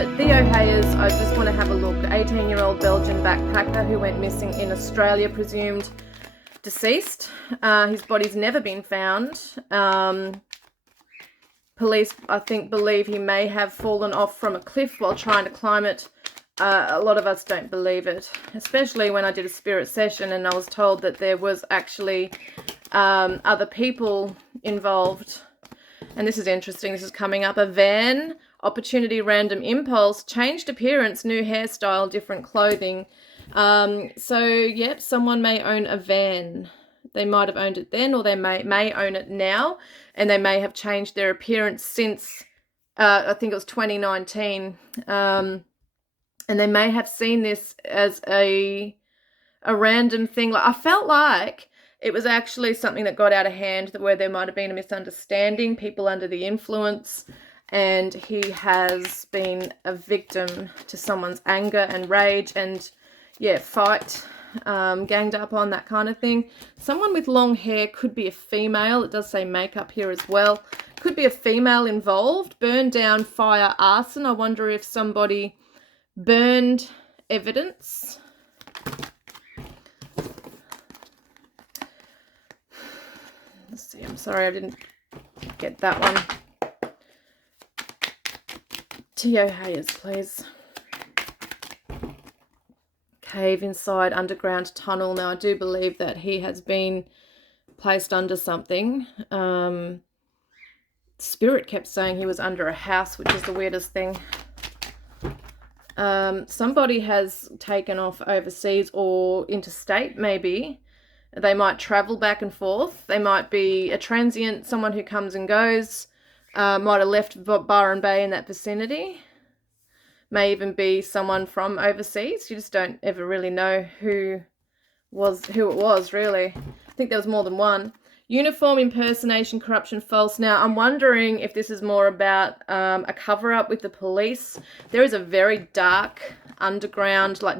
But Theo Hayez, I just want to have a look. 18-year-old Belgian backpacker who went missing in Australia, presumed deceased. His body's never been found. Police, I think, believe he may have fallen off from a cliff while trying to climb it. A lot of us don't believe it, especially when I did a spirit session and I was told that there was actually other people involved. And this is interesting. This is coming up. A van, opportunity, random impulse, changed appearance, new hairstyle, different clothing. So, yep, someone may own a van. They might have owned it then, or they may own it now, and they may have changed their appearance since, I think it was 2019. And they may have seen this as a random thing. Like, I felt like it was actually something that got out of hand, where there might have been a misunderstanding, people under the influence, and he has been a victim to someone's anger and rage and, yeah, fight, ganged up on, that kind of thing. Someone with long hair, could be a female. It does say makeup here as well. Could be a female involved. Burn down, fire, arson. I wonder if somebody burned evidence. Let's see, I'm sorry I didn't get that one. Theo Hayez, please. Cave inside underground tunnel. Now, I do believe that he has been placed under something. Spirit kept saying he was under a house, which is the weirdest thing. Somebody has taken off overseas or interstate, maybe. They might travel back and forth. They might be a transient, someone who comes and goes. Might have left Byron Bay in that vicinity. May even be someone from overseas. You just don't ever really know who it was, really. I think there was more than one. Uniform, impersonation, corruption, false. Now, I'm wondering if this is more about a cover-up with the police. There is a very dark underground, like,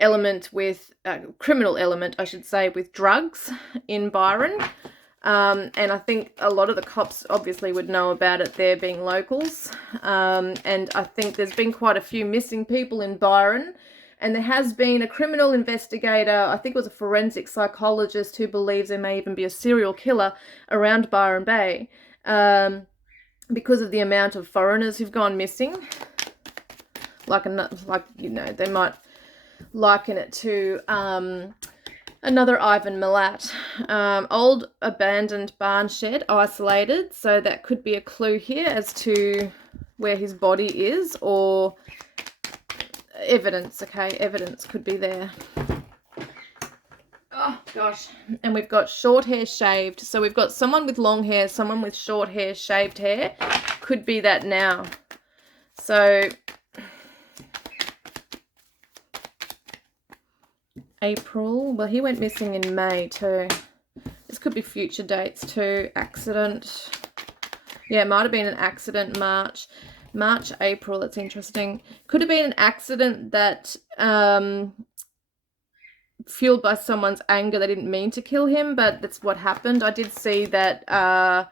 element with, criminal element, I should say, with drugs in Byron. And I think a lot of the cops obviously would know about it, there being locals. And I think there's been quite a few missing people in Byron. And there has been a criminal investigator, I think it was a forensic psychologist, who believes there may even be a serial killer around Byron Bay, because of the amount of foreigners who've gone missing. Like, you know, they might liken it to another Ivan Milat. Old abandoned barn shed, isolated. So that could be a clue here as to where his body is, or evidence. Okay, evidence could be there. Oh gosh. And we've got short hair, shaved. So we've got someone with long hair, someone with short hair, shaved hair. Could be that now. So April. Well, he went missing in May too. This could be future dates too. Accident. Yeah, it might have been an accident. March, April. That's interesting. Could have been an accident that fueled by someone's anger. They didn't mean to kill him, but that's what happened. I did see that. I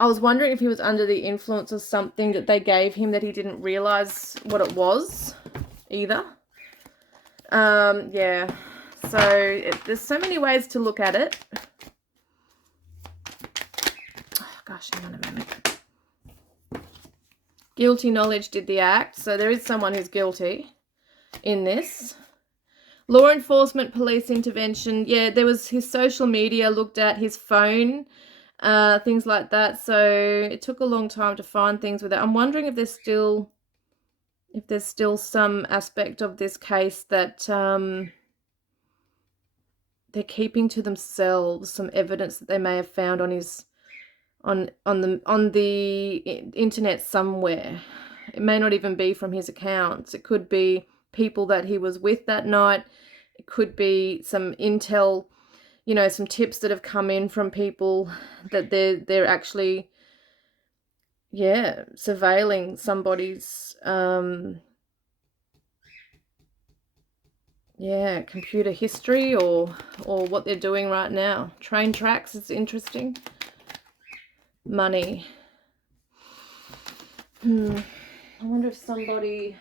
was wondering if he was under the influence of something that they gave him that he didn't realize what it was either. Yeah. So there's so many ways to look at it. Oh, gosh, hang on a moment. Guilty knowledge did the act. So there is someone who's guilty in this. Law enforcement, police intervention. Yeah, there was his social media looked at, his phone, things like that. So it took a long time to find things with it. I'm wondering if there's still some aspect of this case that they're keeping to themselves, some evidence that they may have found on his on the internet somewhere. It may not even be from his accounts. It could be people that he was with that night. It could be some intel, you know, some tips that have come in from people that they're actually, yeah, surveilling somebody's yeah, computer history or what they're doing right now. Train tracks is interesting. Money. I wonder if somebody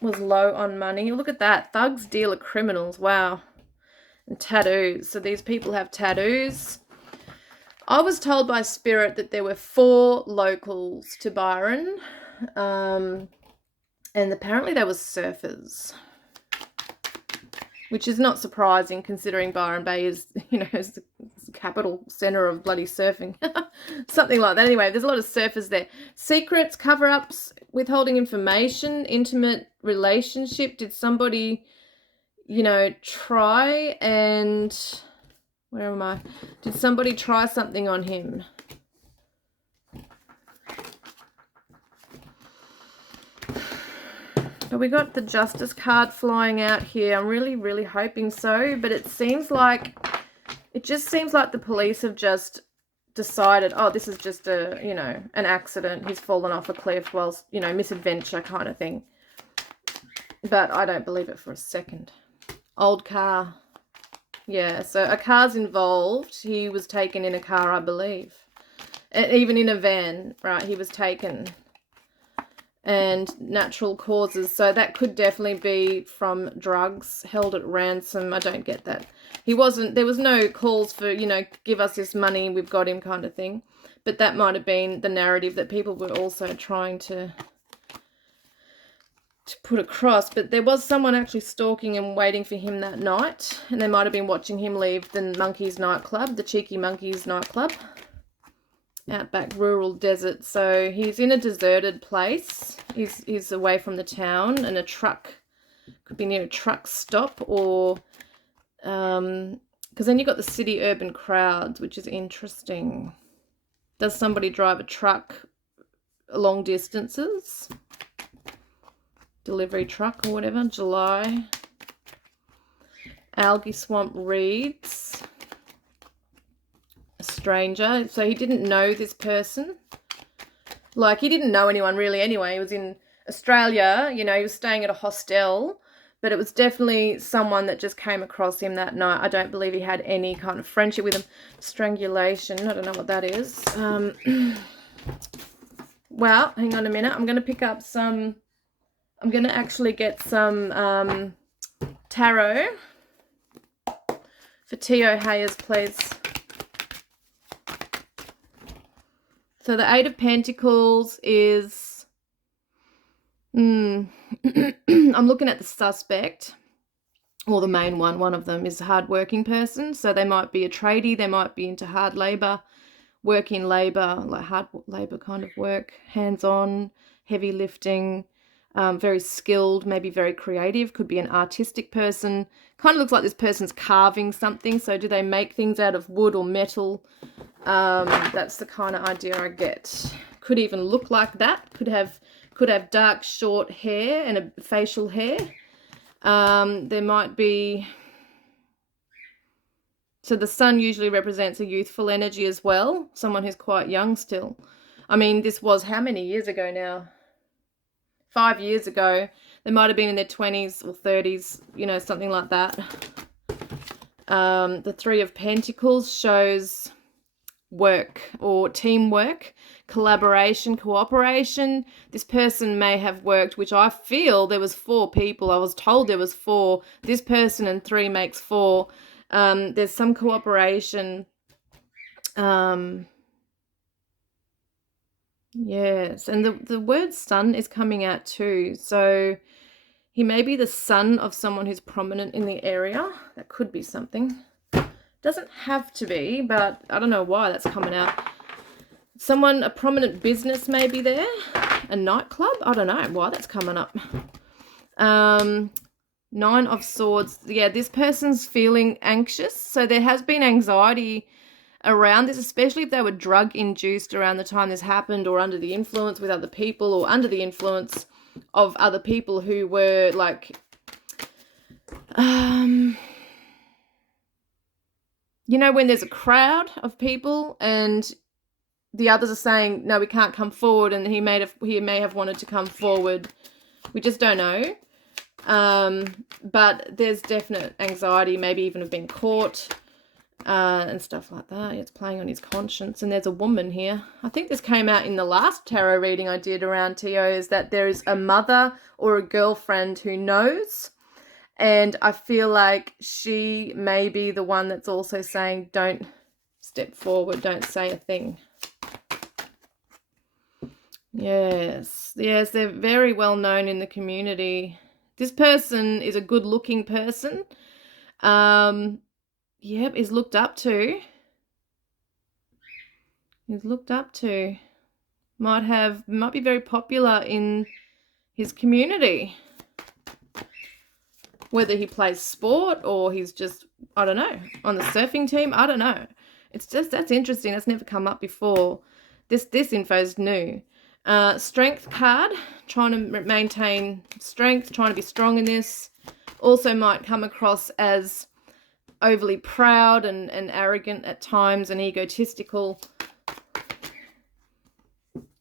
was low on money. Look at that. Thugs, dealer, criminals. Wow. And tattoos. So these people have tattoos. I was told by Spirit that there were 4 locals to Byron. And apparently they were surfers. Which is not surprising considering Byron Bay is, is the capital centre of bloody surfing. Something like that. Anyway, there's a lot of surfers there. Secrets, cover-ups, withholding information, intimate relationship. Did somebody, try and... Where am I? Did somebody try something on him? But we got the Justice card flying out here. I'm really, really hoping so. But it just seems like the police have just decided, oh, this is just an accident. He's fallen off a cliff whilst, misadventure kind of thing. But I don't believe it for a second. Old car. Yeah, so a car's involved. He was taken in a car, I believe. And even in a van, right, he was taken. And natural causes. So that could definitely be from drugs, held at ransom. I don't get that. There was no calls for, give us this money, we've got him kind of thing. But that might have been the narrative that people were also trying to put across. But there was someone actually stalking and waiting for him that night. And they might have been watching him leave the Monkeys nightclub, the Cheeky Monkeys nightclub. Outback rural desert. So he's in a deserted place. He's away from the town, and a truck could be near a truck stop, or because then you've got the city urban crowds, which is interesting. Does somebody drive a truck long distances? Delivery truck or whatever. July. Algae swamp reeds. Stranger, so he didn't know this person. Like, he didn't know anyone really anyway. He was in Australia, he was staying at a hostel, but it was definitely someone that just came across him that night. I don't believe he had any kind of friendship with him. Strangulation, I don't know what that is. Well, hang on a minute. I'm going to pick up some, I'm going to actually get some tarot for Theo Hayez, please. So the 8 of Pentacles is, I'm looking at the suspect, or the main one of them is a hard-working person. So they might be a tradie, they might be into hard labour, working labour, like hard labour kind of work, hands-on, heavy lifting, very skilled, maybe very creative, could be an artistic person. Kind of looks like this person's carving something. So do they make things out of wood or metal? That's the kind of idea I get. Could even look like that. Could have dark short hair and a facial hair. There might be, so the sun usually represents a youthful energy as well, someone who's quite young still. I mean, this was how many years ago now? 5 years ago. They might have been in their 20s or 30s, something like that. The 3 of Pentacles shows work or teamwork, collaboration, cooperation. This person may have worked, which I feel there was 4 people. I was told there was 4. This person and 3 makes 4. There's some cooperation. Yes, and the word son is coming out too. So he may be the son of someone who's prominent in the area. That could be something. Doesn't have to be, but I don't know why that's coming out. Someone, a prominent business may be there. A nightclub? I don't know why that's coming up. 9 of Swords. Yeah, this person's feeling anxious. So there has been anxiety around this, especially if they were drug induced around the time this happened, or under the influence with other people, or under the influence of other people who were like, when there's a crowd of people and the others are saying, no, we can't come forward, and he may have wanted to come forward. We just don't know. But there's definite anxiety, maybe even of being caught. and stuff like that. It's playing on his conscience. And there's a woman here. I think this came out in the last tarot reading I did around Theo, is that there is a mother or a girlfriend who knows. And I feel like she may be the one that's also saying, don't step forward, don't say a thing. Yes, they're very well known in the community. This person is a good-looking person. Yep, is looked up to. He's looked up to. Might be very popular in his community. Whether he plays sport or he's just, I don't know, on the surfing team, I don't know. It's just, that's interesting. That's never come up before. This info's new. Strength card, trying to maintain strength, trying to be strong in this. Also might come across as overly proud and arrogant at times and egotistical.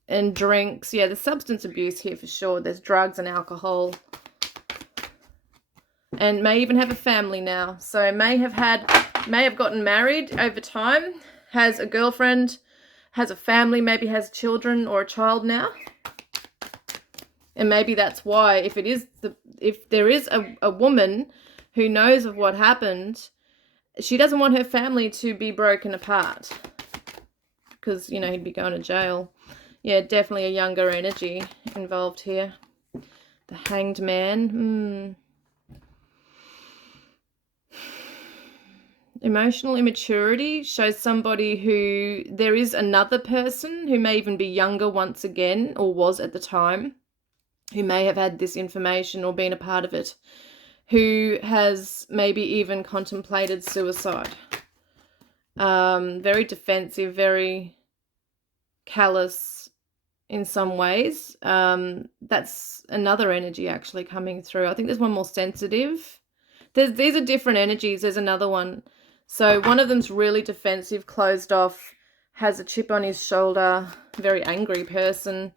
And drinks. Yeah, there's substance abuse here for sure. There's drugs and alcohol. And may even have a family now. So may have gotten married over time, has a girlfriend, has a family, maybe has children or a child now. And maybe that's why, if there is a woman who knows of what happened, she doesn't want her family to be broken apart. Because, you know, he'd be going to jail. Yeah, definitely a younger energy involved here. The Hanged Man. Emotional immaturity shows somebody who, there is another person who may even be younger once again, or was at the time, who may have had this information or been a part of it, who has maybe even contemplated suicide. Very defensive, very callous in some ways. That's another energy actually coming through. I think there's one more sensitive. These are different energies. There's another one. So one of them's really defensive, closed off, has a chip on his shoulder, very angry person,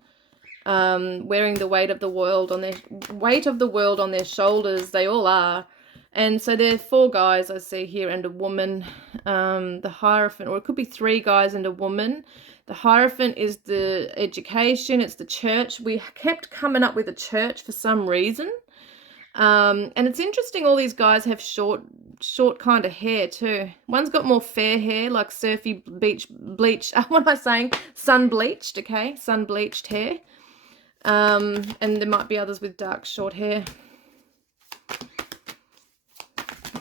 wearing the weight of the world on their shoulders. They all are. And so there are 4 guys I see here and a woman. The Hierophant, or it could be 3 guys and a woman. The Hierophant is the education, it's the church. We kept coming up with a church for some reason. And it's interesting, all these guys have short kind of hair too. One's got more fair hair, like surfy bleached, what am I saying? Sun bleached, okay? Sun bleached hair. And there might be others with dark short hair.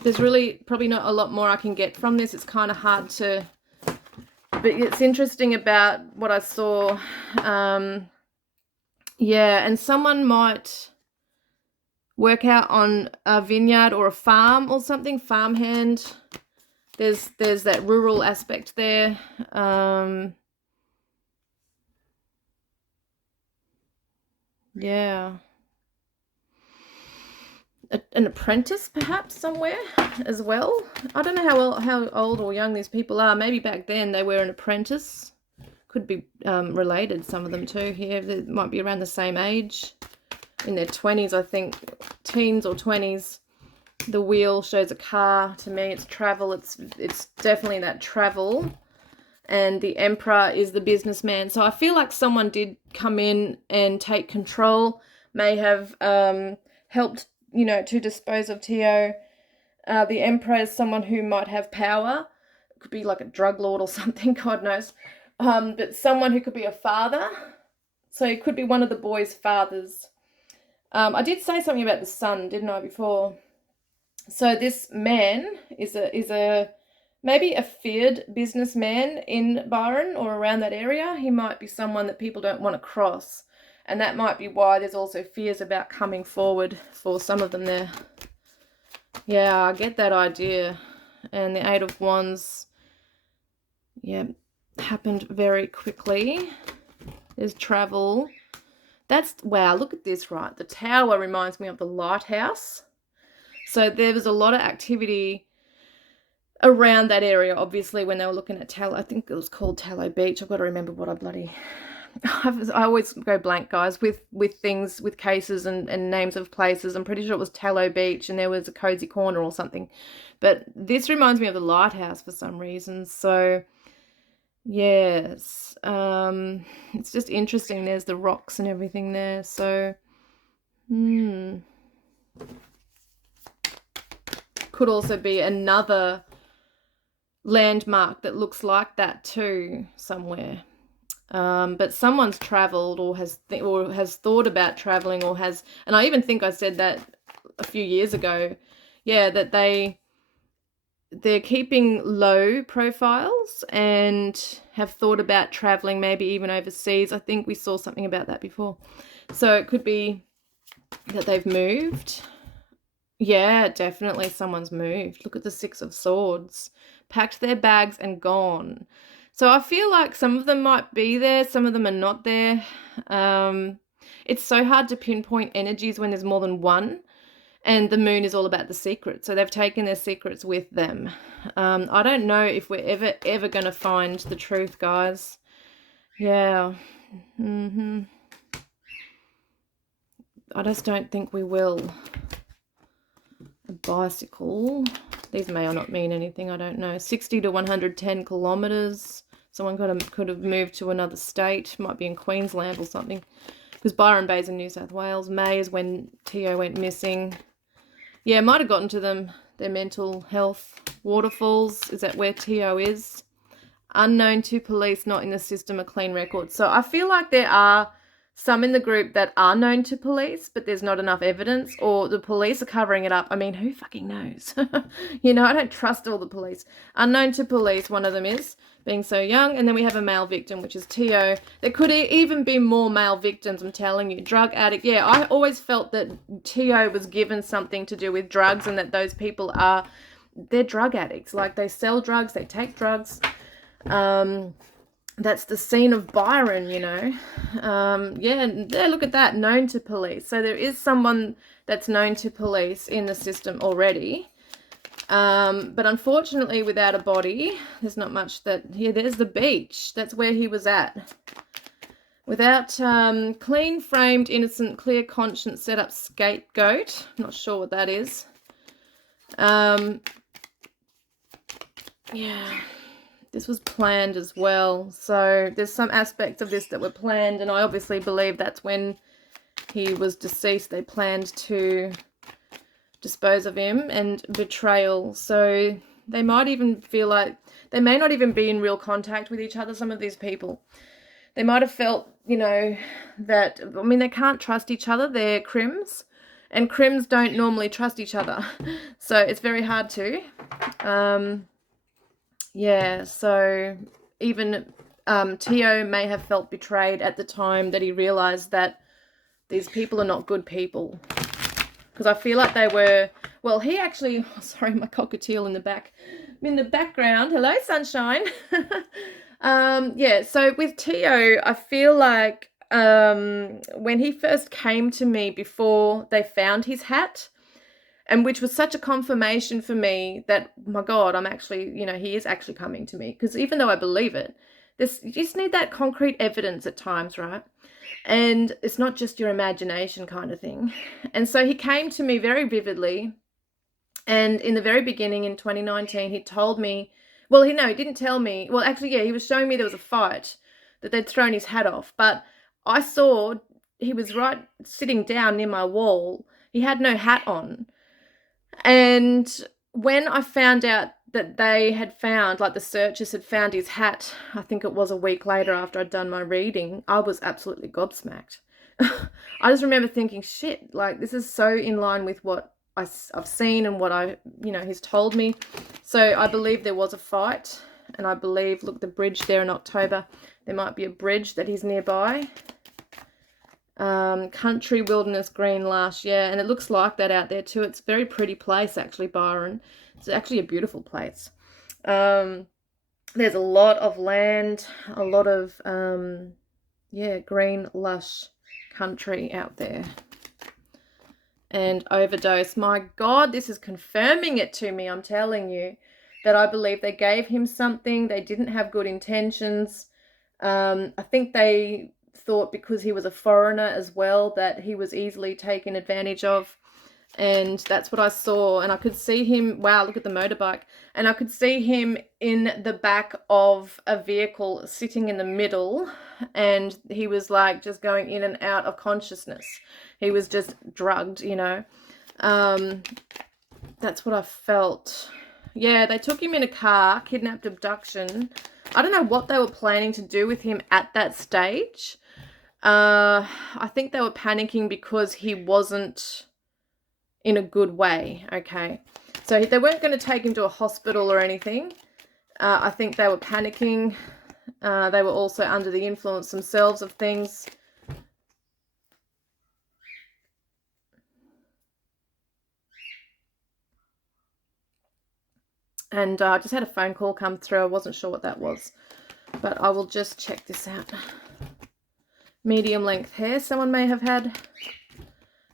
There's really probably not a lot more I can get from this. It's kind of hard to, but it's interesting about what I saw. Yeah, and someone might work out on a vineyard or a farm or something, farmhand. There's that rural aspect there. Yeah. An apprentice perhaps somewhere as well. I don't know how old or young these people are. Maybe back then they were an apprentice. Could be related, some of them too here. They might be around the same age. In their 20s, I think. Teens or 20s. The wheel shows a car. To me, it's travel. It's definitely that travel. And the Emperor is the businessman. So I feel like someone did come in and take control. May have helped, you know, to dispose of Theo. The Emperor is someone who might have power. It could be like a drug lord or something, God knows. But someone who could be a father. So it could be one of the boys' fathers. I did say something about the sun, didn't I, before? So this man is a maybe a feared businessman in Byron or around that area. He might be someone that people don't want to cross. And that might be why there's also fears about coming forward for some of them there. Yeah, I get that idea. And the 8 of Wands, yeah, happened very quickly. There's travel. That's, wow, look at this, right? The tower reminds me of the lighthouse. So there was a lot of activity around that area, obviously, when they were looking at Tallow. I think it was called Tallow Beach. I've got to remember what I bloody I always go blank, guys, with things, with cases and names of places. I'm pretty sure it was Tallow Beach and there was a cozy corner or something. But this reminds me of the lighthouse for some reason. So yes, it's just interesting. There's the rocks and everything there. So could also be another landmark that looks like that too somewhere. But someone's traveled or has thought about traveling, or has, and I even think I said that a few years ago, yeah, that they're keeping low profiles and have thought about traveling, maybe even overseas. I think we saw something about that before. So it could be that they've moved. Yeah, definitely someone's moved. Look at the Six of Swords. Packed their bags and gone. So I feel like some of them might be there, some of them are not there. It's so hard to pinpoint energies when there's more than one. And the moon is all about the secrets. So they've taken their secrets with them. I don't know if we're ever going to find the truth, guys. Yeah. I just don't think we will. A bicycle. These may or not mean anything, I don't know. 60 to 110 kilometres. Someone could have moved to another state. Might be in Queensland or something. Because Byron Bay's in New South Wales. May is when Theo went missing. Yeah, might have gotten to them. Their mental health. Waterfalls. Is that where Theo is? Unknown to police, not in the system, a clean record. So I feel like there are some in the group that are known to police, but there's not enough evidence, or the police are covering it up. I mean, who fucking knows? You know, I don't trust all the police. Unknown to police, one of them is, being so young. And then we have a male victim, which is Theo. There could even be more male victims, I'm telling you. Drug addict. Yeah, I always felt that Theo was given something to do with drugs, and that those people they're drug addicts. Like, they sell drugs, they take drugs. That's the scene of Byron, you know. Yeah, look at that, known to police. So there is someone that's known to police in the system already. But unfortunately, without a body, there's not much there's the beach. That's where he was at. Without clean framed, innocent, clear conscience, set up scapegoat. Not sure what that is. Yeah. This was planned as well. So there's some aspects of this that were planned, and I obviously believe that's when he was deceased. They planned to dispose of him, and betrayal. So they might even feel like they may not even be in real contact with each other, some of these people. They might have felt, you know, that, I mean, they can't trust each other. They're crims, and crims don't normally trust each other. So it's very hard to. Yeah, so even Theo may have felt betrayed at the time that he realised that these people are not good people. Because I feel like they were, well, he actually, oh, sorry, my cockatiel in the background. Hello, sunshine. Yeah, so with Theo, I feel like when he first came to me before they found his hat, and which was such a confirmation for me that, my God, I'm actually, you know, he is actually coming to me. Because even though I believe it, you just need that concrete evidence at times, right? And it's not just your imagination kind of thing. And so he came to me very vividly. And in the very beginning in 2019, he told me, well, he didn't tell me. Well, actually, yeah, he was showing me there was a fight, that they'd thrown his hat off. But I saw he was right sitting down near my wall. He had no hat on. And when I found out that they had found, like the searchers had found his hat, I think it was a week later after I'd done my reading, I was absolutely gobsmacked. I just remember thinking, shit, like this is so in line with what I've seen and what he's told me. So I believe there was a fight, and I believe, look, the bridge there in October, there might be a bridge that is nearby. Country Wilderness Green Lush, yeah, and it looks like that out there too. It's a very pretty place, actually, Byron. It's actually a beautiful place. There's a lot of land, a lot of green lush country out there. And overdose, my God, this is confirming it to me. I'm telling you that I believe they gave him something. They didn't have good intentions. I think they thought because he was a foreigner as well that he was easily taken advantage of. And that's what I saw. And I could see him, wow, look at the motorbike. And I could see him in the back of a vehicle sitting in the middle. And he was like just going in and out of consciousness. He was just drugged, you know. That's what I felt. Yeah, they took him in a car, kidnapped, abduction. I don't know what they were planning to do with him at that stage. I think they were panicking because he wasn't in a good way, okay? So they weren't going to take him to a hospital or anything. I think they were panicking. They were also under the influence themselves of things. And I just had a phone call come through. I wasn't sure what that was, but I will just check this out. Medium length hair someone may have had.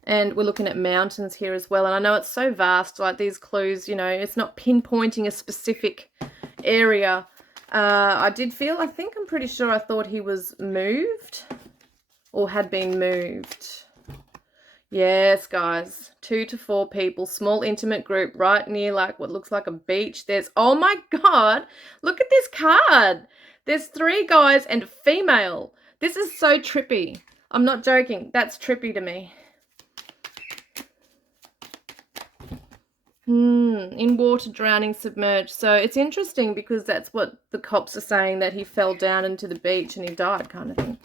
And we're looking at mountains here as well. And I know it's so vast, like these clues, you know, it's not pinpointing a specific area. I think I'm pretty sure I thought he was moved or had been moved. Yes, guys, 2 to 4 people, small intimate group right near like what looks like a beach. There's, oh my God, look at this card. There's 3 guys and a female. This is so trippy. I'm not joking. That's trippy to me. In water, drowning, submerged. So it's interesting because that's what the cops are saying, that he fell down into the beach and he died kind of thing.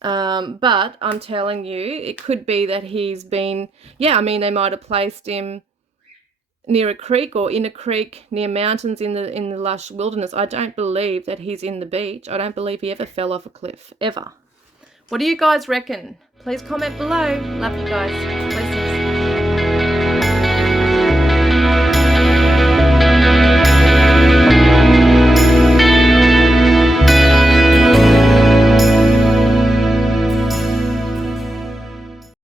But I'm telling you, it could be that he's been, I mean, they might have placed him near a creek or in a creek near mountains in the lush wilderness. I don't believe that he's in the beach. I don't believe he ever fell off a cliff, ever. What do you guys reckon? Please comment below. Love you guys.